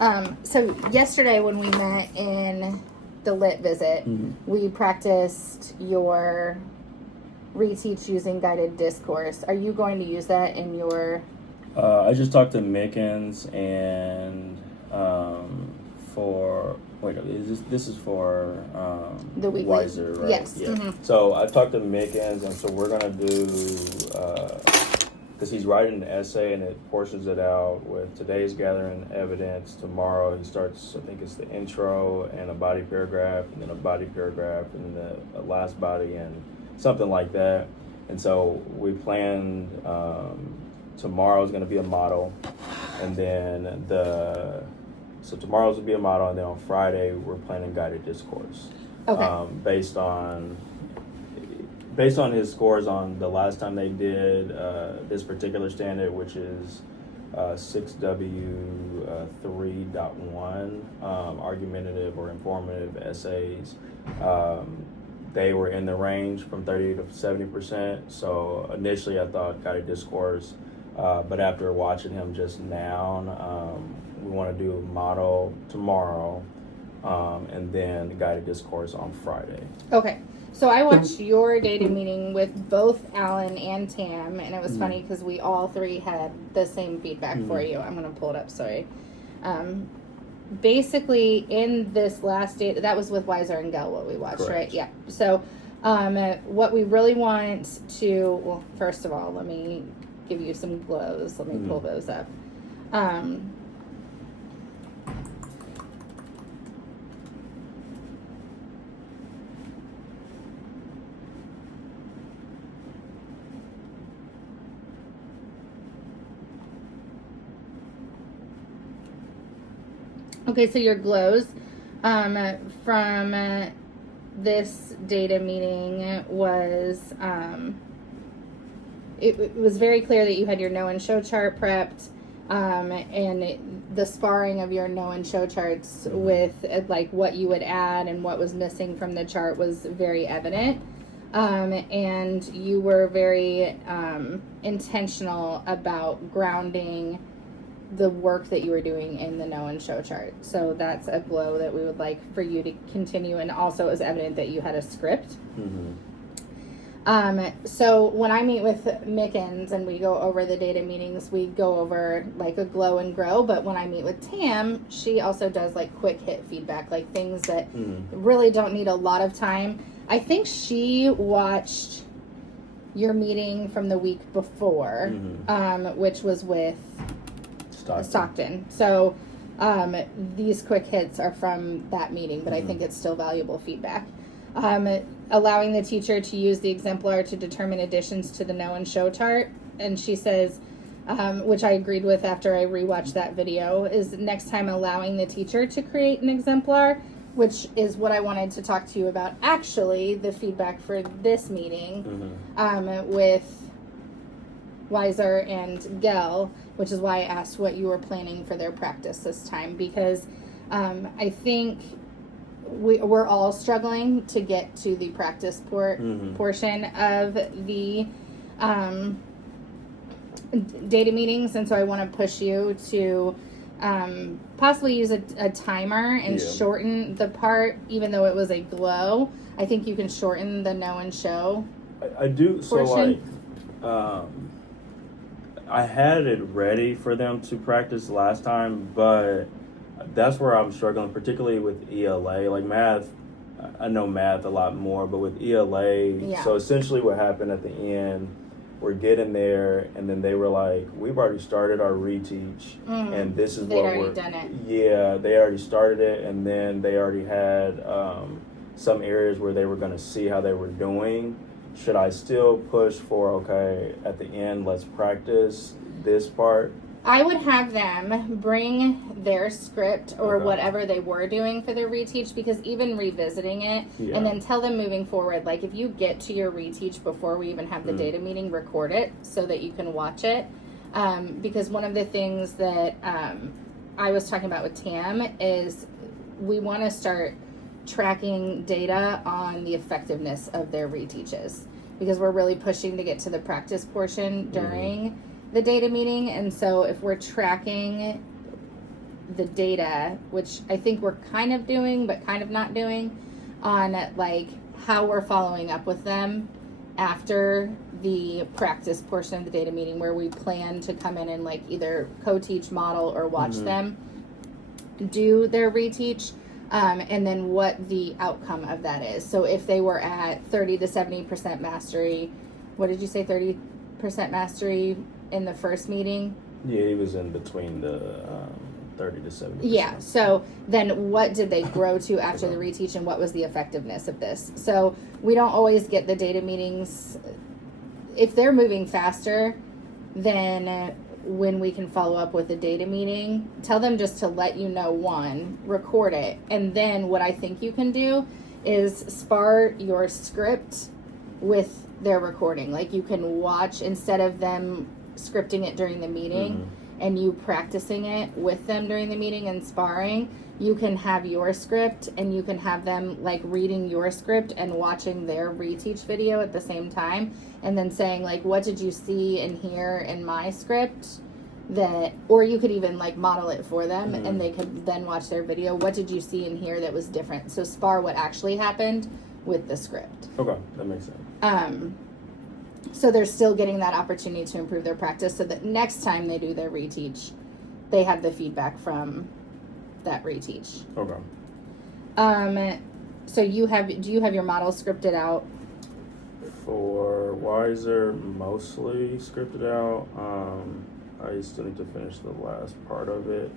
So yesterday when we met in the lit visit, we practiced your reteach using guided discourse. Are you going to use that in your... I just talked to Mickens and this is for the weekly Wiser, right? Yes. Yeah. So I talked to Mickens, and so we're gonna do because he's writing an essay and it portions it out with today's gathering evidence. Tomorrow he starts, I think it's the intro and a body paragraph, and then a body paragraph, and the last body, and something like that. And so we planned tomorrow is going to be a model, and then so tomorrow's will be a model, and then on Friday we're planning guided discourse. Okay. Based on his scores on the last time they did this particular standard, which is 6W3.1, argumentative or informative essays. They were in the range from 30 to 70%. So initially I thought guided discourse, but after watching him just now, we want to do a model tomorrow, and then the guided discourse on Friday. Okay. So I watched your data meeting with both Alan and Tam, and it was funny because we all three had the same feedback for you. I'm going to pull it up, sorry. Basically, in this last data, that was with Wiser and Gell, what we watched, Correct. right? Yeah. So what we really want to, well, first of all, let me give you some glows. Let me pull those up. Okay, so your glows from this data meeting was, it was very clear that you had your know and show chart prepped, and the sparring of your know and show charts with like what you would add and what was missing from the chart was very evident. And you were very intentional about grounding the work that you were doing in the know and show chart. So that's a glow that we would like for you to continue. And also it was evident that you had a script. So when I meet with Mickens and we go over the data meetings, we go over like a glow and grow. But when I meet with Tam, she also does like quick hit feedback, like things that really don't need a lot of time. I think she watched your meeting from the week before, which was with Stockton. So these quick hits are from that meeting, but I think it's still valuable feedback. Allowing the teacher to use the exemplar to determine additions to the know and show chart. And she says, which I agreed with after I rewatched that video, is next time allowing the teacher to create an exemplar, which is what I wanted to talk to you about. Actually, the feedback for this meeting with Wiser and Gell, which is why I asked what you were planning for their practice this time, because I think we're all struggling to get to the practice portion of the data meetings, and so I want to push you to possibly use a timer and shorten the part, even though it was a glow. I think you can shorten the know and show. I do. Portion. So like, I had it ready for them to practice last time, but that's where I'm struggling, particularly with ELA. Like math, I know math a lot more, but with ELA, so essentially what happened at the end, we're getting there, and then they were like, we've already started our reteach, and this is They'd already done it. Yeah, they already started it, and then they already had some areas where they were going to see how they were doing. Should I still push for, okay, at the end, let's practice this part? I would have them bring their script or whatever they were doing for their reteach, because even revisiting it and then tell them moving forward, like if you get to your reteach before we even have the data meeting, record it so that you can watch it. Because one of the things that I was talking about with Tam is we want to start tracking data on the effectiveness of their reteaches, because we're really pushing to get to the practice portion during the data meeting. And so if we're tracking the data, which I think we're kind of doing, but kind of not doing, on like how we're following up with them after the practice portion of the data meeting, where we plan to come in and like either co-teach, model, or watch them do their reteach, and then what the outcome of that is. So if they were at 30 to 70% mastery, what did you say, 30% mastery in the first meeting? Yeah, he was in between the 30 to 70%. Yeah, so then what did they grow to after the reteach, and what was the effectiveness of this? So we don't always get the data meetings. If they're moving faster, then when we can follow up with a data meeting, tell them just to let you know, one, record it, and then what I think you can do is spar your script with their recording. Like, you can watch, instead of them scripting it during the meeting and you practicing it with them during the meeting and sparring, you can have your script and you can have them like reading your script and watching their reteach video at the same time, and then saying like, what did you see and hear in my script that, or you could even like model it for them and they could then watch their video. What did you see and hear that was different? So spar what actually happened with the script. Okay, that makes sense. So they're still getting that opportunity to improve their practice, so that next time they do their reteach, they have the feedback from that reteach. Okay. So do you have your model scripted out? For Wiser, mostly scripted out. I still need to finish the last part of it.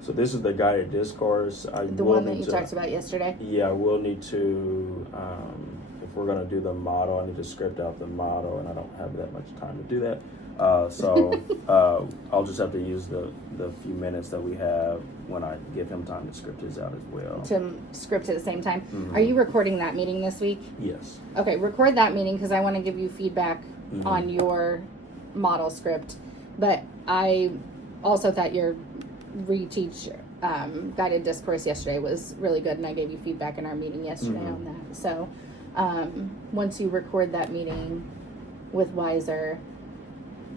So this is the guided discourse. The one that you talked about yesterday? Yeah, I will need to, if we're going to do the model, I need to script out the model, and I don't have that much time to do that. So I'll just have to use the few minutes that we have when I give him time to script his out as well. To script at the same time. Are you recording that meeting this week? Yes. Okay, record that meeting, because I want to give you feedback on your model script. But I also thought your reteach guided discourse yesterday was really good, and I gave you feedback in our meeting yesterday on that. So once you record that meeting with Wiser,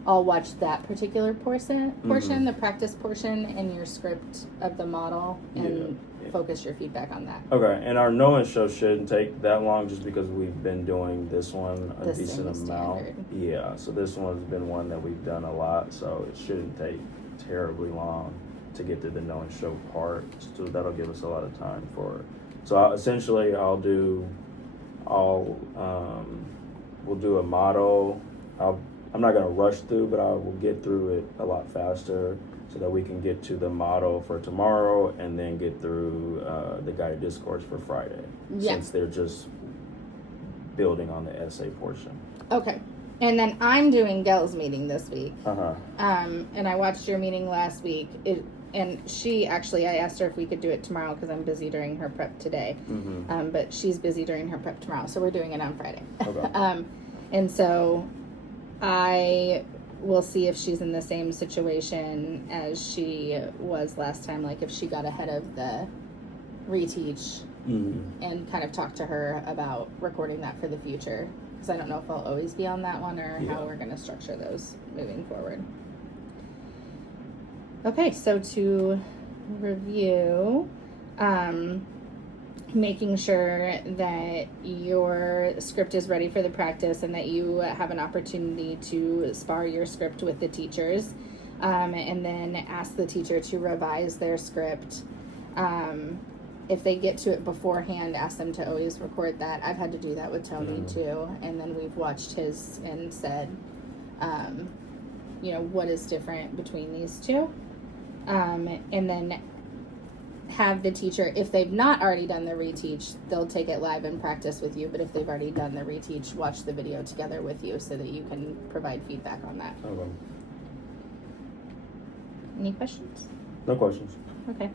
I'll watch that particular portion, the practice portion, in your script of the model, and focus your feedback on that. Okay, and our know-and show shouldn't take that long, just because we've been doing this one a decent amount. Yeah, so this one's been one that we've done a lot, so it shouldn't take terribly long to get to the know and show part. So that'll give us a lot of time for it. So essentially, we'll do a model. I'm not going to rush through, but I will get through it a lot faster, so that we can get to the model for tomorrow and then get through the guided discourse for Friday, since they're just building on the essay portion. Okay. And then I'm doing Gel's meeting this week. And I watched your meeting last week. I asked her if we could do it tomorrow, because I'm busy during her prep today. But she's busy during her prep tomorrow, so we're doing it on Friday. Okay. And so I will see if she's in the same situation as she was last time, like if she got ahead of the reteach, and kind of talk to her about recording that for the future, because I don't know if I'll always be on that one, or how we're going to structure those moving forward. Okay, so to review, making sure that your script is ready for the practice, and that you have an opportunity to spar your script with the teachers, and then ask the teacher to revise their script. If they get to it beforehand, ask them to always record that. I've had to do that with Tony too, and then we've watched his and said, what is different between these two, and then have the teacher, if they've not already done the reteach, they'll take it live and practice with you, but if they've already done the reteach, watch the video together with you, so that you can provide feedback on that. Okay. Any questions? No questions. Okay.